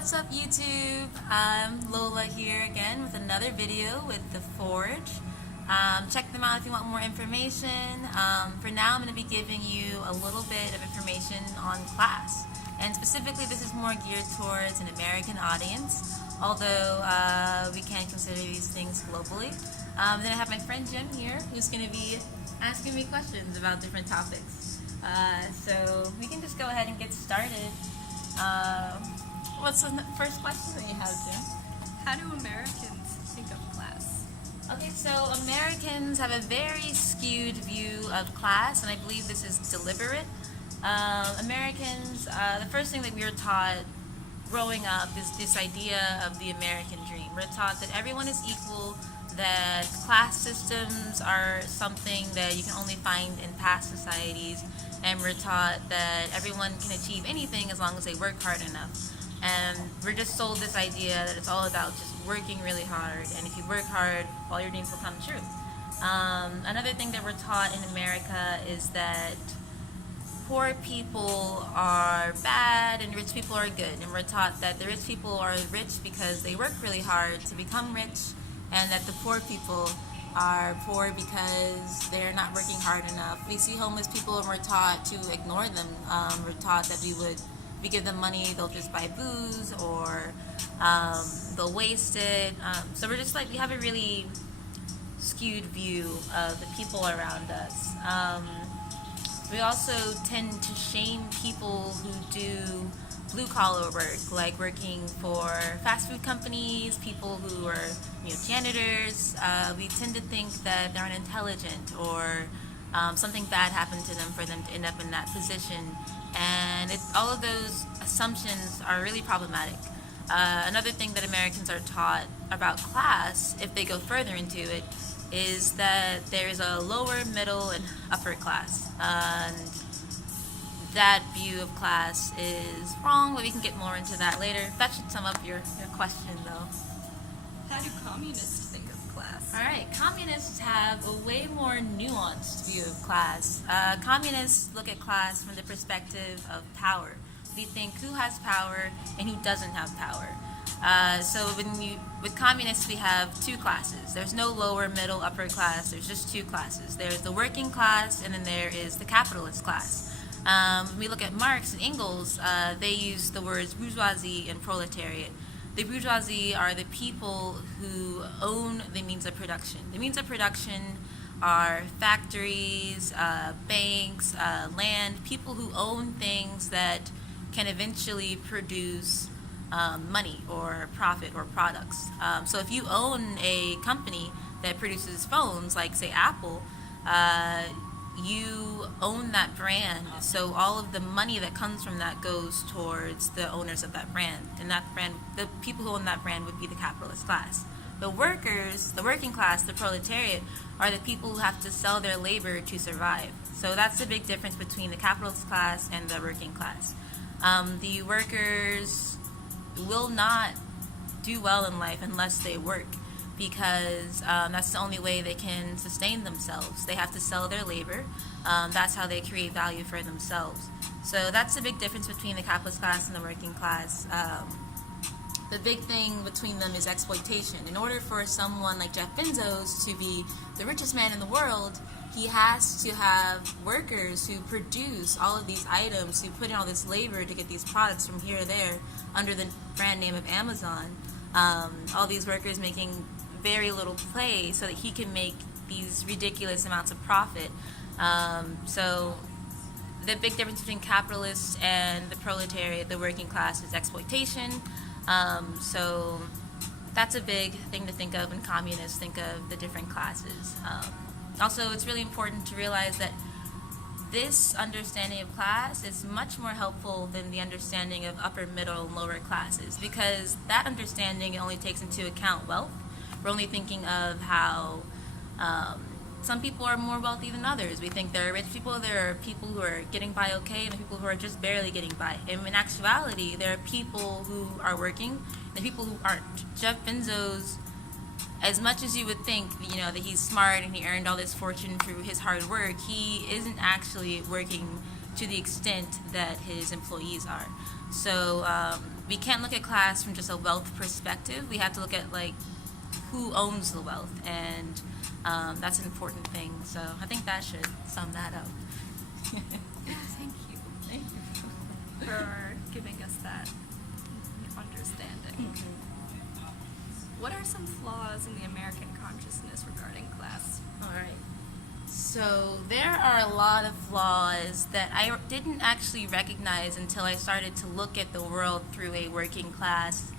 What's up YouTube? I'm Lola here again with another video with The Forge. Check them out if you want more information. For now I'm going to be giving you a little bit of information on class. And specifically this is more geared towards an American audience, although we can consider these things globally. Then I have my friend Jim here who's going to be asking me questions about different topics. So we can just go ahead and get started. What's the first question that you have, Jim? How do Americans think of class? Okay, so Americans have a very skewed view of class, and I believe this is deliberate. Americans, the first thing that we were taught growing up is this idea of the American dream. We're taught that everyone is equal, that class systems are something that you can only find in past societies, and we're taught that everyone can achieve anything as long as they work hard enough. And we're just sold this idea that it's all about just working really hard, and if you work hard, all your dreams will come true. Another thing that we're taught in America is that poor people are bad and rich people are good, and we're taught that the rich people are rich because they work really hard to become rich, and that the poor people are poor because they're not working hard enough. We see homeless people and we're taught to ignore them. We're taught that if we give them money, they'll just buy booze or they'll waste it. So we're just like, we have a really skewed view of the people around us. We also tend to shame people who do blue-collar work, like working for fast food companies, people who are janitors. We tend to think that they're unintelligent or something bad happened to them for them to end up in that position. And all of those assumptions are really problematic. Another thing that Americans are taught about class, if they go further into it, is that there is a lower, middle, and upper class. And that view of class is wrong, but we can get more into that later. That should sum up your question, though. How do communists think of class? Alright, communists have a way more nuanced view of class. Communists look at class from the perspective of power. We think who has power and who doesn't have power. So with communists we have two classes. There's no lower, middle, upper class. There's just two classes. There's the working class and then there is the capitalist class. When we look at Marx and Engels, they use the words bourgeoisie and proletariat. The bourgeoisie are the people who own the means of production. The means of production are factories, banks, land, people who own things that can eventually produce money or profit or products. So if you own a company that produces phones, like say Apple, you own that brand, so all of the money that comes from that goes towards the owners of that brand, and that brand, the people who own that brand would be the capitalist class. The workers, the working class, the proletariat, are the people who have to sell their labor to survive. So that's the big difference between the capitalist class and the working class. The workers will not do well in life unless they work, because that's the only way they can sustain themselves. They have to sell their labor. That's how they create value for themselves. So that's the big difference between the capitalist class and the working class. The big thing between them is exploitation. In order for someone like Jeff Bezos to be the richest man in the world, he has to have workers who produce all of these items, who put in all this labor to get these products from here to there under the brand name of Amazon. All these workers making very little pay so that he can make these ridiculous amounts of profit. So the big difference between capitalists and the proletariat, the working class, is exploitation. So that's a big thing to think of when communists think of the different classes. Also, it's really important to realize that this understanding of class is much more helpful than the understanding of upper, middle, and lower classes, because that understanding only takes into account wealth. We're only thinking of how some people are more wealthy than others. We think there are rich people, there are people who are getting by okay, and people who are just barely getting by. And in actuality, there are people who are working and people who aren't. Jeff Bezos, as much as you would think, that he's smart and he earned all this fortune through his hard work, he isn't actually working to the extent that his employees are. So we can't look at class from just a wealth perspective. We have to look at like who owns the wealth, and that's an important thing. So I think that should sum that up. Thank you. Thank you. For giving us that understanding. What are some flaws in the American consciousness regarding class? All right. So there are a lot of flaws that I didn't actually recognize until I started to look at the world through a working class,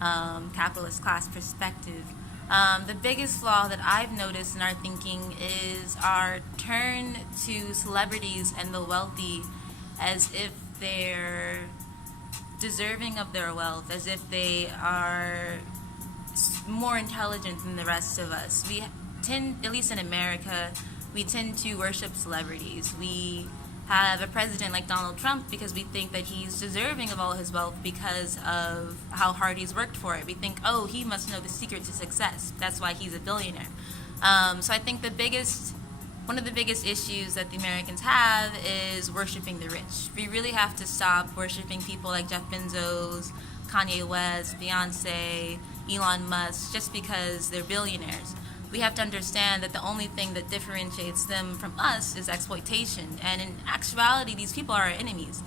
capitalist class perspective. The biggest flaw that I've noticed in our thinking is our turn to celebrities and the wealthy as if they're deserving of their wealth, as if they are more intelligent than the rest of us. We tend, at least in America, we tend to worship celebrities. We have a president like Donald Trump because we think that he's deserving of all his wealth because of how hard he's worked for it. We think, oh, he must know the secret to success. That's why he's a billionaire. So I think one of the biggest issues that the Americans have is worshiping the rich. We really have to stop worshiping people like Jeff Bezos, Kanye West, Beyonce, Elon Musk, just because they're billionaires. We have to understand that the only thing that differentiates them from us is exploitation. And in actuality, these people are our enemies.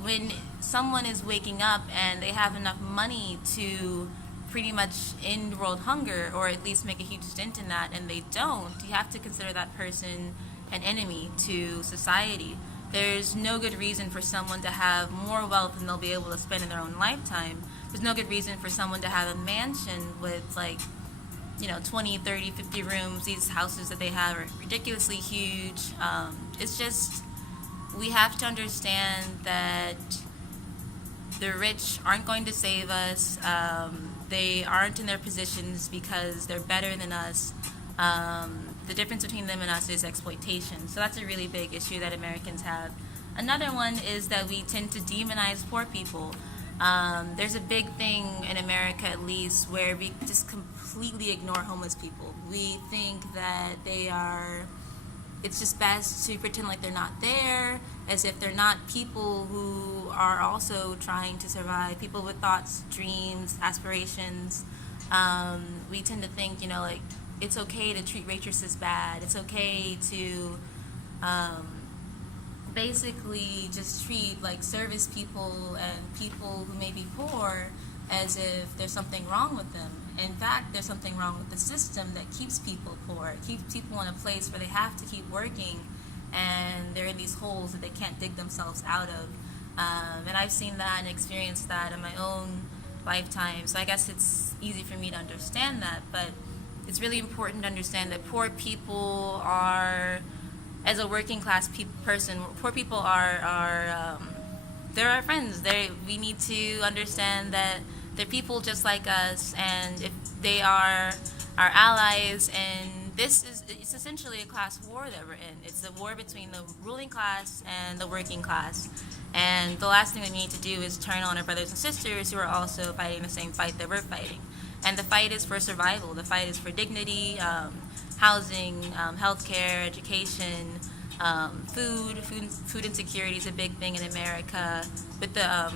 When someone is waking up and they have enough money to pretty much end world hunger, or at least make a huge dent in that, and they don't, you have to consider that person an enemy to society. There's no good reason for someone to have more wealth than they'll be able to spend in their own lifetime. There's no good reason for someone to have a mansion with 20, 30, 50 rooms. These houses that they have are ridiculously huge. It's just, we have to understand that the rich aren't going to save us. They aren't in their positions because they're better than us. The difference between them and us is exploitation. So that's a really big issue that Americans have. Another one is that we tend to demonize poor people. There's a big thing in America, at least, where we just completely ignore homeless people. We think that it's just best to pretend like they're not there, as if they're not people who are also trying to survive, people with thoughts, dreams, aspirations. We tend to think, it's okay to treat waitresses bad. It's okay to basically just treat service people and people who may be poor as if there's something wrong with them. In fact, there's something wrong with the system that keeps people poor. It keeps people in a place where they have to keep working and they're in these holes that they can't dig themselves out of. And I've seen that and experienced that in my own lifetime. So I guess it's easy for me to understand that, but it's really important to understand that poor people are, as a working class person, poor people are they're our friends. We need to understand that they're people just like us, and if they are our allies, and it's essentially a class war that we're in. It's a war between the ruling class and the working class. And the last thing that we need to do is turn on our brothers and sisters who are also fighting the same fight that we're fighting. And the fight is for survival. The fight is for dignity, housing, healthcare, education, food insecurity is a big thing in America with the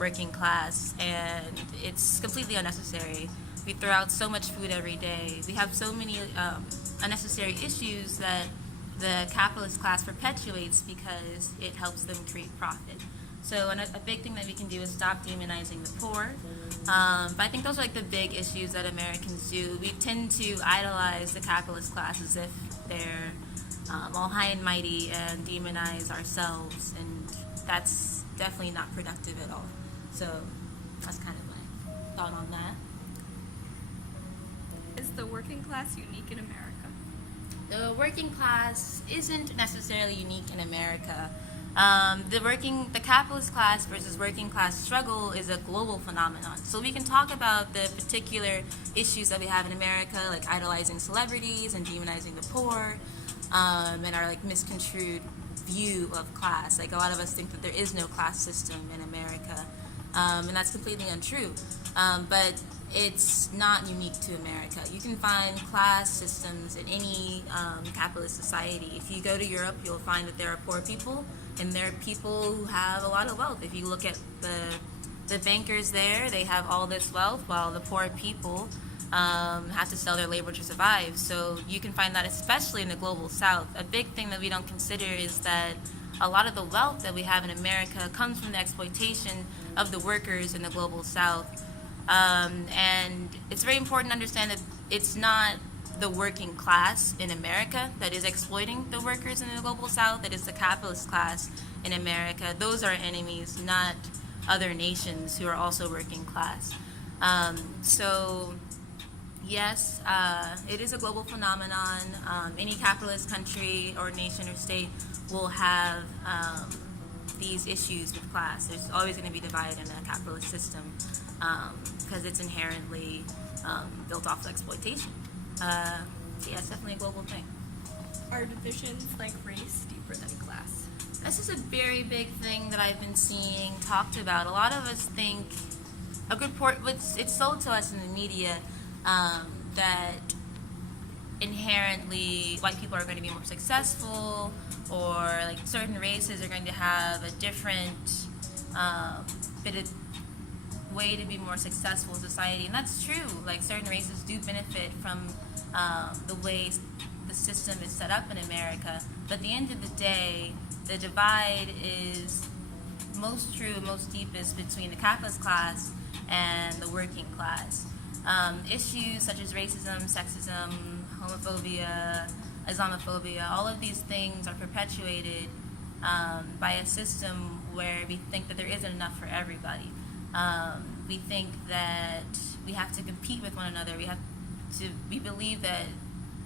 working class, and it's completely unnecessary. We throw out so much food every day. We have so many unnecessary issues that the capitalist class perpetuates because it helps them create profit. So a big thing that we can do is stop demonizing the poor. But I think those are the big issues that Americans do. We tend to idolize the capitalist class as if they're all high and mighty, and demonize ourselves, and that's definitely not productive at all. So that's kind of my thought on that. Is the working class unique in America? The working class isn't necessarily unique in America. The capitalist class versus working class struggle is a global phenomenon. So we can talk about the particular issues that we have in America, like idolizing celebrities and demonizing the poor, and our misconstrued view of class. A lot of us think that there is no class system in America, and that's completely untrue. But it's not unique to America. You can find class systems in any capitalist society. If you go to Europe, you'll find that there are poor people, and there are people who have a lot of wealth. If you look at the The bankers there, they have all this wealth, while the poor people have to sell their labor to survive. So you can find that especially in the global south. A big thing that we don't consider is that a lot of the wealth that we have in America comes from the exploitation of the workers in the global south. And it's very important to understand that it's not the working class in America that is exploiting the workers in the global south. That is the capitalist class in America. Those are enemies, not other nations who are also working class. So yes, it is a global phenomenon. Any capitalist country or nation or state will have these issues with class. There's always going to be divide in a capitalist system because it's inherently built off of exploitation. So yeah, it's definitely a global thing. Are divisions like race deeper than class? This is a very big thing that I've been seeing talked about. A lot of us think a good it's sold to us in the media that inherently white people are going to be more successful, or like certain races are going to have a different way to be more successful in society, and that's true. Like certain races do benefit from the way the system is set up in America, but at the end of the day, the divide is most true, most deepest between the capitalist class and the working class. Issues such as racism, sexism, homophobia, Islamophobia, all of these things are perpetuated by a system where we think that there isn't enough for everybody. We think that we have to compete with one another. We believe that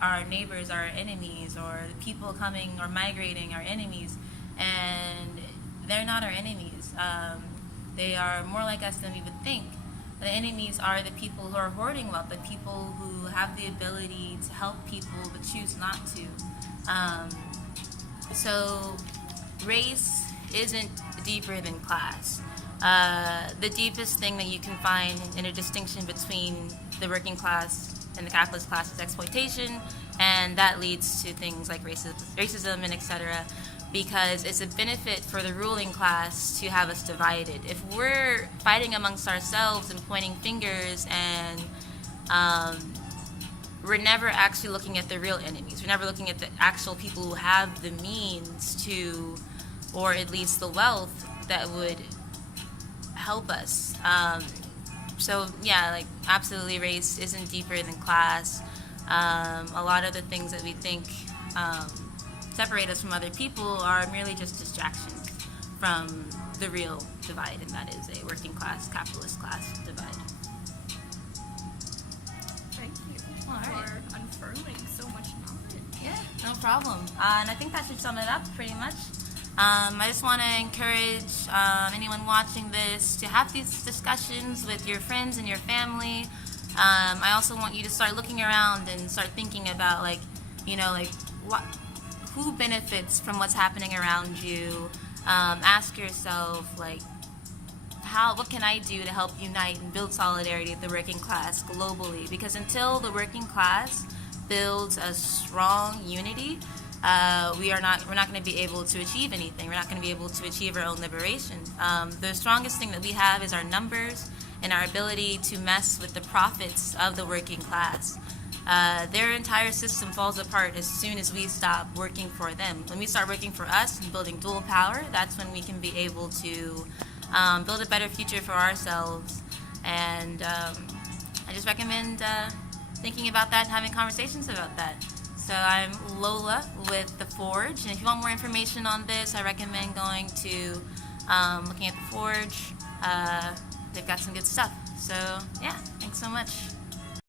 our neighbors are our enemies, or the people coming or migrating are enemies, and they're not our enemies. They are more like us than we would think. The enemies are the people who are hoarding wealth, the people who have the ability to help people but choose not to. So race isn't deeper than class. The deepest thing that you can find in a distinction between the working class and the capitalist class is exploitation, and that leads to things like racism and etc., because it's a benefit for the ruling class to have us divided. If we're fighting amongst ourselves and pointing fingers, and we're never actually looking at the real enemies, we're never looking at the actual people who have the means to, or at least the wealth that would help us. So yeah, like absolutely, race isn't deeper than class. A lot of the things that we think separate us from other people are merely just distractions from the real divide, and that is a working class, capitalist class divide. Thank you All right. for unfurling so much knowledge. Yeah, no problem. And I think that should sum it up pretty much. I just want to encourage anyone watching this to have these discussions with your friends and your family. I also want you to start looking around and start thinking about, who benefits from what's happening around you. Ask yourself, what can I do to help unite and build solidarity with the working class globally? Because until the working class builds a strong unity, we're not going to be able to achieve anything. We're not going to be able to achieve our own liberation. The strongest thing that we have is our numbers and our ability to mess with the profits of the working class. Their entire system falls apart as soon as we stop working for them. When we start working for us and building dual power, that's when we can be able to build a better future for ourselves. And I just recommend thinking about that and having conversations about that. So I'm Lola with The Forge, and if you want more information on this, I recommend going to looking at The Forge. They've got some good stuff. So yeah, thanks so much.